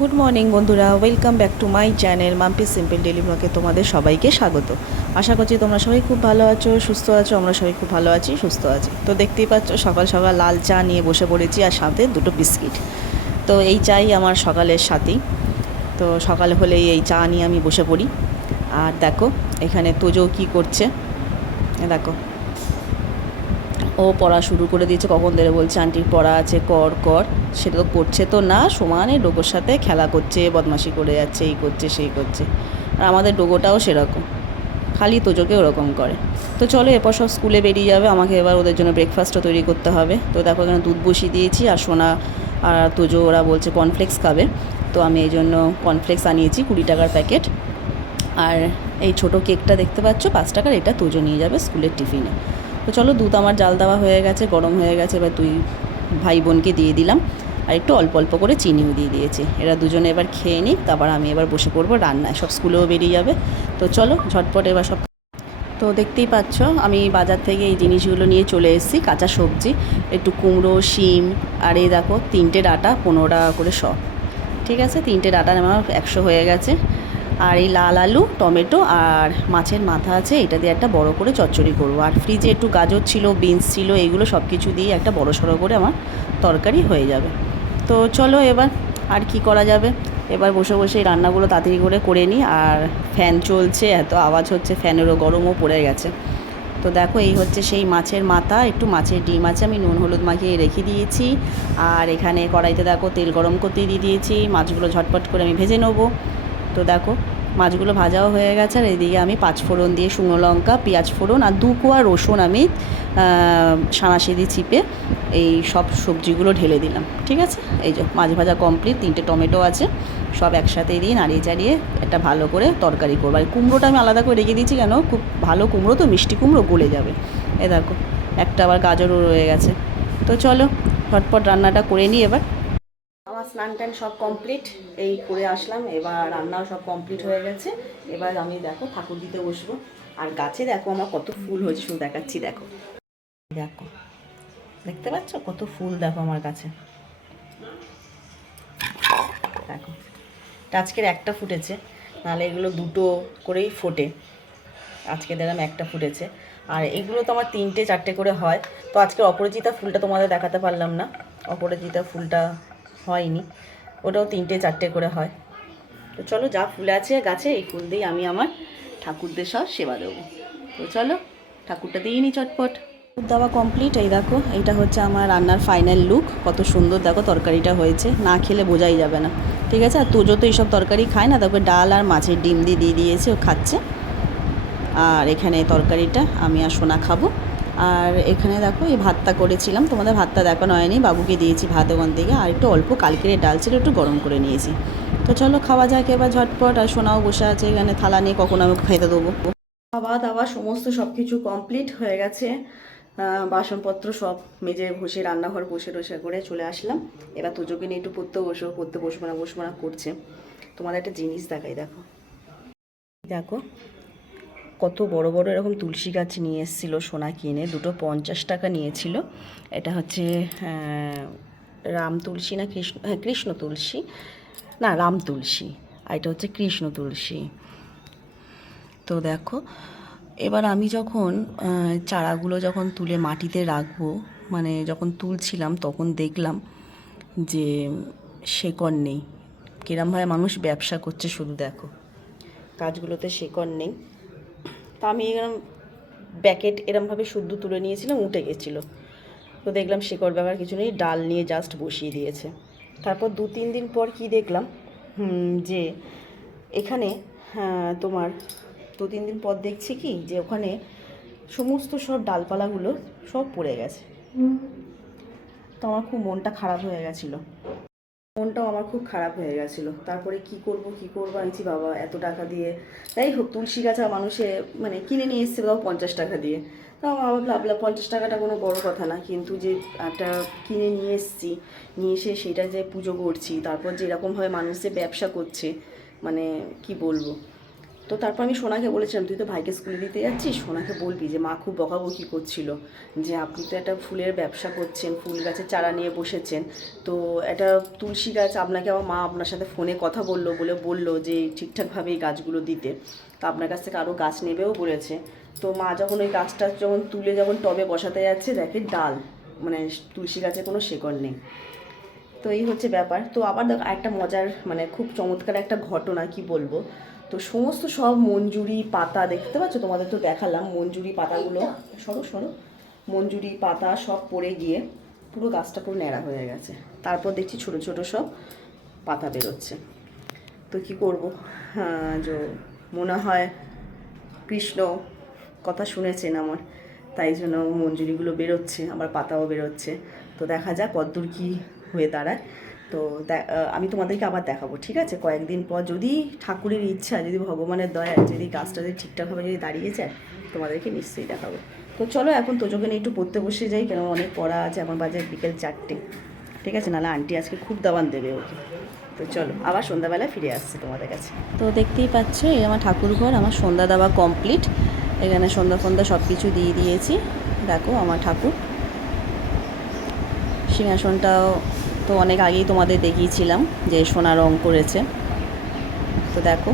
Good morning বন্ধুরা। Welcome back to my channel Mampi simple daily ব্লগে তোমাদের সবাইকে স্বাগত। আশা করছি তোমরা সবাই খুব ভালো আছো, সুস্থ আছো, আমরা সবাই খুব ভালো আছি, সুস্থ আছি। তো দেখতেই পাচ্ছ, সকাল সকাল লাল চা নিয়ে বসে পড়েছি আর সাথে দুটো বিস্কিট। তো এই চাই আমার সকালের সাথেই তো সকাল হলেই এই চা নিয়ে আমি বসে পড়ি। আর দেখো, এখানে তোজো কি করছে। দেখো ও পড়া শুরু করে দিয়েছে। কখন ধরে বলছে, আন্টির পড়া আছে, কর কর। সেটা তো করছে তো না, সমানে ডোগোর সাথে খেলা করছে, বদমাশি করে যাচ্ছে, এই করছে, সেই করছে। আর আমাদের ডোগোটাও সেরকম। খালি তোজোকে ওরকম করে। তো চলো, এরপর সব স্কুলে বেরিয়ে যাবে। আমাকে এবার ওদের জন্য ব্রেকফাস্টও তৈরি করতে হবে। তো দেখো, এখানে দুধ বসিয়ে দিয়েছি আর সোনা আর তোজো, ওরা বলছে কর্নফ্লেক্স খাবে। তো আমি এই জন্য কর্নফ্লেক্স আনিয়েছি, কুড়ি টাকার প্যাকেট। আর এই ছোট কেকটা দেখতে পাচ্ছ, পাঁচ টাকার, এটা তোজো নিয়ে যাবে স্কুলের টিফিনে। তো চলো দুধ আমার জাল দেওয়া হয়ে গেছে, গরম হয়ে গেছে, এবার দুই ভাই বোনকে দিয়ে দিলাম। আর একটু অল্প অল্প করে চিনিও দিয়ে দিয়েছি। এরা দুজনে এবার খেয়ে নিক, তারপর আমি এবার বসে পড়ব রান্নায়। সব স্কুলেও বেরিয়ে যাবে। তো চলো ঝটপট এবার সব তো দেখতেই পাচ্ছ, আমি বাজার থেকে এই জিনিসগুলো নিয়ে চলে এসেছি, কাঁচা সবজি, একটু কুমড়ো, শিম, আর এই দেখো তিনটে ডাটা, পনেরো টাকা করে শ। ঠিক আছে, তিনটে ডাটা আমার একশো হয়ে গেছে। আর এই লাল আলু, টমেটো আর মাছের মাথা আছে, এটা দিয়ে একটা বড় করে চচ্চড়ি করব। আর ফ্রিজে একটু গাজর ছিল বিনস ছিল, এগুলো সব কিছু দিয়ে একটা বড় সড়ো করে আমার তরকারি হয়ে যাবে। তো চলো এবার আর কি করা যাবে? এবার বসে বসে এই রান্নাগুলো তাড়াতাড়ি করে করে নিই। আর ফ্যান চলছে, এত আওয়াজ হচ্ছে, ফ্যানেরও গরমও পড়ে গেছে। তো দেখো, এই হচ্ছে সেই মাছের মাথা, একটু মাছের ডিম আছে, আমি নুন হলুদ মাখিয়ে রেখে দিয়েছি। আর এখানে কড়াইতে দেখো তেল গরম করতে দিয়ে দিয়েছি, মাছগুলো ঝটপট করে আমি ভেজে নেব। তো দেখো, মাছগুলো ভাজাও হয়ে গেছে আর এদিকে আমি পাঁচ ফোড়ন দিয়ে শুকনো লঙ্কা, পেঁয়াজ ফোড়ন আর দু কোয়া রসুন আমি সানাসিদি চিপে এই সব সবজিগুলো ঢেলে দিলাম, ঠিক আছে? এই যে মাছ ভাজা কমপ্লিট তিনটে টমেটো আছে, সব একসাথে দিয়ে নাড়িয়ে চাড়িয়ে একটা ভালো করে তরকারি করব। আর কুমড়োটা আমি আলাদা করে রেখে দিয়েছি কেন? খুব ভালো কুমড়ো তো, মিষ্টি কুমড়ো গলে যাবে। এ দেখো, একটা আবার গাজরও রয়ে গেছে। তো চলো ফটফট রান্নাটা করে নিই এবার। স্নান টান সব কমপ্লিট এই করে আসলাম, এবার রান্নাও সব কমপ্লিট হয়ে গেছে। এবার আমি দেখো ঠাকুর দিতে বসবো। আর গাছে দেখো আমার কত ফুল হয়েছে, শুধু দেখাচ্ছি, দেখো। দেখো। দেখতে পাচ্ছ? কত ফুল দেখো আমার কাছে দেখো। আজকের একটা ফুটেছে, নাহলে এগুলো দুটো করেই ফোটে। আজকে দেখলাম একটা ফুটেছে। আর এগুলো তো আমার তিনটে, চারটে করে হয়। তো আজকে অপরাজিতা ফুলটা তোমাদের দেখাতে পারলাম না। অপরাজিতা ফুলটা হয়নি। ওটাও তিনটে, চারটে করে হয়। তো চলো, যা ফুল আছে গাছে, এই ফুল দিয়ে আমি আমার ঠাকুরদের সব সেবা দেবো। তো চলো, ঠাকুরটা দিয়ে নিই চটপট দেওয়া কমপ্লিট এই দেখো, এইটা হচ্ছে আমার রান্নার ফাইনাল লুক কত সুন্দর দেখো, তরকারিটা হয়েছে। না খেলে বোঝাই যাবে না। ঠিক আছে? আর তোজো তো এইসব তরকারি খায় না, তারপরে ডাল আর মাছের ডিম দিয়ে দিয়ে দিয়েছে, ও খাচ্ছে। আর এখানে তরকারিটা আমি আর সোনা খাব। আর এখানে দেখো, এই ভাতটা করেছিলাম। তোমাদের ভাতটা দেখানো হয়নি, বাবুকে দিয়েছি ভাত ওখান থেকে। আর একটু অল্প কালকের ডাল ছিল, একটু গরম করে নিয়েছি। তো চলো, খাওয়া যাক এবার ঝটপট। আর সোনাও বসে আছে, এখানে থালা নিয়ে কখন আমি খাইতে দেবো। খাওয়া দাওয়া সমস্ত সব কিছু কমপ্লিট হয়ে গেছে। বাসনপত্র সব মেজে ঘষে, রান্নাঘর বসে টসে করে চলে আসলাম। এবার তোজোকে নিয়ে একটু পড়তে বসো পড়তে বসবো না বসবো না, করছে। তোমাদের একটা জিনিস দেখাই, দেখো। দেখো কত বড় বড় এরকম তুলসী গাছ নিয়ে এসেছিল সোনা কিনে, দুটো পঞ্চাশ টাকা নিয়েছিল। এটা হচ্ছে রাম তুলসী না কৃষ্ণ হ্যাঁ কৃষ্ণ তুলসী। না, রাম তুলসী। আর এটা হচ্ছে কৃষ্ণ তুলসী। তো দেখো, এবার আমি যখন চারাগুলো যখন তুলে মাটিতে রাখব মানে যখন তুলছিলাম, তখন দেখলাম যে শেকড় নেই। কিরমভাবে মানুষ ব্যবসা করছে শুধু দেখো। গাছগুলোতে শেকড় নেই। তা আমি এরকম ব্যাকেট এরমভাবে শুদ্ধ তুলে নিয়েছিলাম উঠে গেছিল। তো দেখলাম শেকড় ব্যাপার কিছু নেই ডাল নিয়ে জাস্ট বসিয়ে দিয়েছে। তারপর দু তিন দিন পর কি দেখলাম? যে এখানে হ্যাঁ, তোমার দু তিন দিন পর দেখছি কি? যে ওখানে সমস্ত সব ডালপালাগুলো সব পড়ে গেছে। তো আমার খুব মনটা খারাপ হয়ে গেছিল। মনটাও আমার খুব খারাপ হয়ে গেছিল। তারপরে কি করব, কি করব আনছি বাবা, এত টাকা দিয়ে। তাই হোক তুলসী গাছ মানুষে মানে কিনে নিয়ে এসছে বাবা পঞ্চাশ টাকা দিয়ে। তো আমার বাবা ভাবলাম পঞ্চাশ টাকাটা কোনো বড় কথা না, কিন্তু যে একটা কিনে নিয়ে এসছি, নিয়ে এসে সেটা যে পুজো করছি, তারপর যে এরকমভাবে মানুষ যে ব্যবসা করছে মানে কি বলব? তো তারপর আমি সোনাকে বলেছিলাম, তুই তো ভাইকে স্কুলে দিতে যাচ্ছিস? সোনাকে বলবি যে, মা খুব বকাবকি করছিল যে, আপনি তো একটা ফুলের ব্যবসা করছেন, ফুল গাছের চারা নিয়ে বসেছেন। তো একটা তুলসী গাছ, আপনাকে আমার মা আপনার সাথে ফোনে কথা বলল বলে বলল যে, ঠিকঠাকভাবে এই গাছগুলো দিতে। তো আপনার কাছ থেকে আরও গাছ নেবেও বলেছে। তো মা যখন ওই গাছটা যখন তুলে যখন টবে বসাতে যাচ্ছে, দেখে ডাল মানে তুলসী গাছে কোনো শেকড় নেই। তো এই হচ্ছে ব্যাপার। তো আবার দেখো একটা মজার মানে খুব চমৎকার একটা ঘটনা কি বলব? তো সমস্ত সব মঞ্জুরি পাতা দেখতে পাচ্ছ? তোমাদের তো দেখালাম মঞ্জুরি পাতাগুলো। সরো সরো। মঞ্জুরি পাতা সব পড়ে গিয়ে পুরো গাছটা পুরো ন্যাড়া হয়ে গেছে। তারপর দেখছি ছোট ছোট সব পাতা বেরোচ্ছে। তো কি করব? যে মনে হয় কৃষ্ণ কথা শুনেছেন আমার তাই জন্য মঞ্জুরিগুলো বেরোচ্ছে আবার পাতাও বেরোচ্ছে। তো দেখা যাক কদ্দূর কী হয়ে দাঁড়ায়। তো আমি তোমাদেরকে আবার দেখাবো, ঠিক আছে? কয়েকদিন পর যদি ঠাকুরের ইচ্ছা, যদি ভগবানের দয়া, যদি গাছটা যদি ঠিকঠাকভাবে যদি দাঁড়িয়ে যায় তোমাদেরকে নিশ্চয়ই দেখাবো। তো চলো এখন তোজোকে নিয়ে একটু পড়তে বসে যাই কেন অনেক পড়া আছে এখন বাজার বিকেল চারটে। ঠিক আছে? নাহলে আন্টি আজকে খুব দাবান দেবে ওকে। তো চলো, আবার সন্ধ্যাবেলায় ফিরে আসছে তোমাদের কাছে। তো দেখতেই পাচ্ছ, এই আমার ঠাকুর ঘর আমার সন্ধ্যা দেওয়া কমপ্লিট। এখানে সন্ধ্যা ফন্ধ্যা সব কিছু দিয়ে দিয়েছি। দেখো, আমার ঠাকুর। সিংহাসনটাও তো অনেক আগেই তোমাদের দেখিয়েছিলাম যে সোনা রং করেছে। তো দেখো,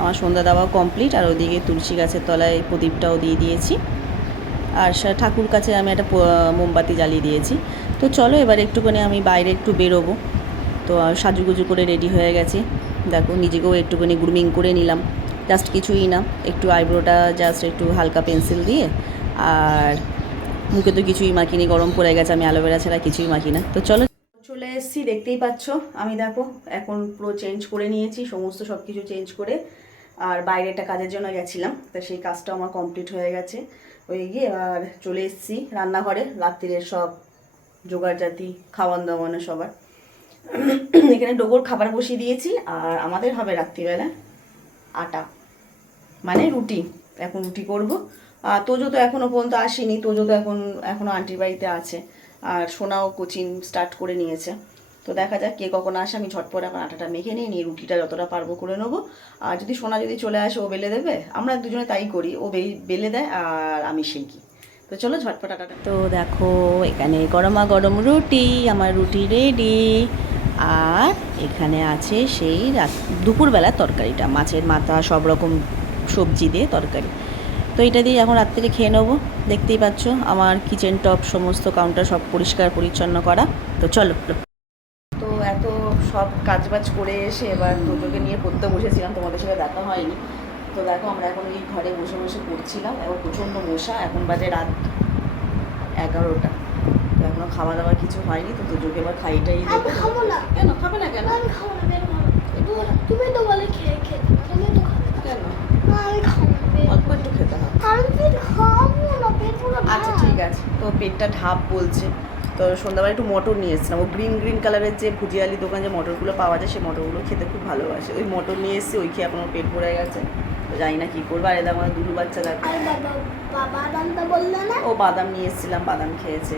আমার সন্ধ্যা দেওয়া কমপ্লিট আর ওদিকে তুলসী গাছের তলায় প্রদীপটাও দিয়ে দিয়েছি। আর ঠাকুর কাছে আমি একটা মোমবাতি জ্বালিয়ে দিয়েছি। তো চলো এবার একটুখানি আমি বাইরে একটু বেরোবো। তো সাজুগুজু করে রেডি হয়ে গেছি। দেখো, নিজেকেও একটুখানি গ্রুমিং করে নিলাম। জাস্ট কিছুই না, একটু আইব্রোটা জাস্ট একটু হালকা পেন্সিল দিয়ে, আর মুখে তো কিছুই মাখিনি গরম পড়ে গেছে, আমি অ্যালোভেরা ছাড়া কিছুই মাখি না। তো চলো। চলে এসেছি, দেখতেই পাচ্ছ, আমি দেখো, এখন পুরো চেঞ্জ করে নিয়েছি, সমস্ত সব কিছু চেঞ্জ করে, আর বাইরে একটা কাজের জন্য গেছিলাম, তা সেই কাজটা আমার কমপ্লিট হয়ে গেছে। হয়ে গিয়ে আর চলে এসেছি রান্নাঘরে, রাত্রিরের সব জোগাড় জাতি, খাওয়ান দাওয়ানো সবার। এখানে ডোগর খাবার বসিয়ে দিয়েছি, আর আমাদের হবে রাত্রিবেলা আটা মানে রুটি। এখন রুটি করব তোজো তো এখনও পর্যন্ত আসেনি, তোজো তো এখন এখনও আন্টির বাড়িতে আছে। আর সোনাও কোচিং স্টার্ট করে নিয়েছে। তো দেখা যাক কে কখন আসে, আমি ঝটপট এখন আটাটা মেখে নিই নিয়ে রুটিটা যতটা পারব করে নেব। আর যদি সোনা যদি চলে আসে, ও বেলে দেবে? আমরা দুজনে তাই করি, ও বেলে দেয় আর আমি সেঁকি তো চলো ঝটপট আটাটা। তো দেখো, এখানে গরমা গরম রুটি, আমার রুটি রেডি আর এখানে আছে সেই রাত দুপুরবেলার তরকারিটা, মাছের মাথা, সব রকম সবজি দিয়ে তরকারি। তো এটা দিয়ে এখন রাত্রিরে খেয়ে নেব। দেখতেই পাচ্ছ আমার কিচেন টপ সমস্ত কাউন্টার সব পরিষ্কার পরিচ্ছন্ন করা। তো চলো। তো এত সব কাজবাজ করে এসে এবার দুটোকে নিয়ে পড়তে বসেছিলাম তোমাদের সাথে দেখা হয়নি। তো দেখো আমরা এখন এই ঘরে বসে বসে পড়ছিলাম এবং প্রচণ্ড মশা এখন বাজে রাত এগারোটা। তো এখনও খাওয়া দাওয়া কিছু হয়নি তো দুজোকে এবার খাইটাই খাব না। কেন? খাবে না কেন? তুমি তো বলে খেয়ে খেতে তুমি তো খাবে না। কেন না আমি খাব না বের হও। অল্প একটু খেতে হবে আমি পেট খাব না পেট পুরো আচ্ছা। ঠিক আছে। তো পেটটা ঢাপ বলছে। তো সন্ধ্যাবেলা একটু মটর নিয়ে এসেছিলাম। ও গ্রিন গ্রিন কালারের যে ভুজিয়ালি দোকান যে মটরগুলো পাওয়া যায় সেই মটরগুলো খেতে খুব ভালোবাসে। ওই মটর নিয়ে এসেছি ওই খেয়ে এখন পেট ভরে গেছে। তো জানি না কী করব। আর এদের আমার দুটো বাচ্চা না? ও বাদাম নিয়ে এসেছিলাম বাদাম খেয়েছে।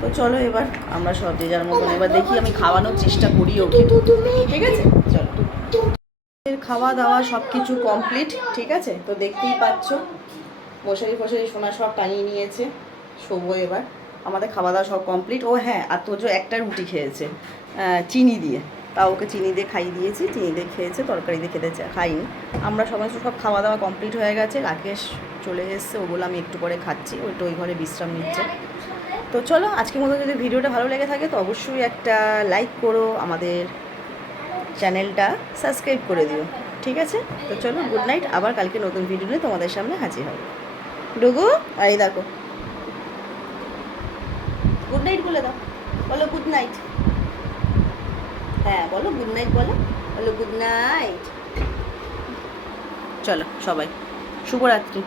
তো চলো এবার আমরা সব যে যার মতন এবার দেখি আমি খাওয়ানোর চেষ্টা করি ওকে ঠিক আছে? চলো। খাওয়া দাওয়া সব কিছু কমপ্লিট ঠিক আছে? তো দেখতেই পাচ্ছ। মশারি ফশারি সোনা সব টাঙিয়ে নিয়েছে। শোবো এবার। আমাদের খাওয়া দাওয়া সব কমপ্লিট ও হ্যাঁ আর তোজো একটা রুটি খেয়েছে চিনি দিয়ে। তা ওকে চিনি দিয়ে খাইয়ে দিয়েছি। চিনি দিয়ে খেয়েছে, তরকারি দিয়ে খেতে খাইনি। আমরা সমস্ত সব খাওয়া দাওয়া কমপ্লিট হয়ে গেছে। রাকেশ চলে এসছে। ওগুলো আমি একটু পরে খাচ্ছি। ওইটা ওই ঘরে বিশ্রাম নিচ্ছে। তো চলো, আজকের মতো যদি ভিডিওটা ভালো লেগে থাকে, তো অবশ্যই একটা লাইক করো আমাদের চ্যানেলটা সাবস্ক্রাইব করে দিও, ঠিক আছে? তো চলো গুড নাইট আবার কালকে নতুন ভিডিও নিয়ে তোমাদের সামনে হাজির হবে। ডুগু আর দেখো। গুড নাইট বলে দাও। বলো গুড নাইট হ্যাঁ বলো গুড নাইট বলো। বলো গুড নাইট চলো, সবাই। শুভরাত্রি।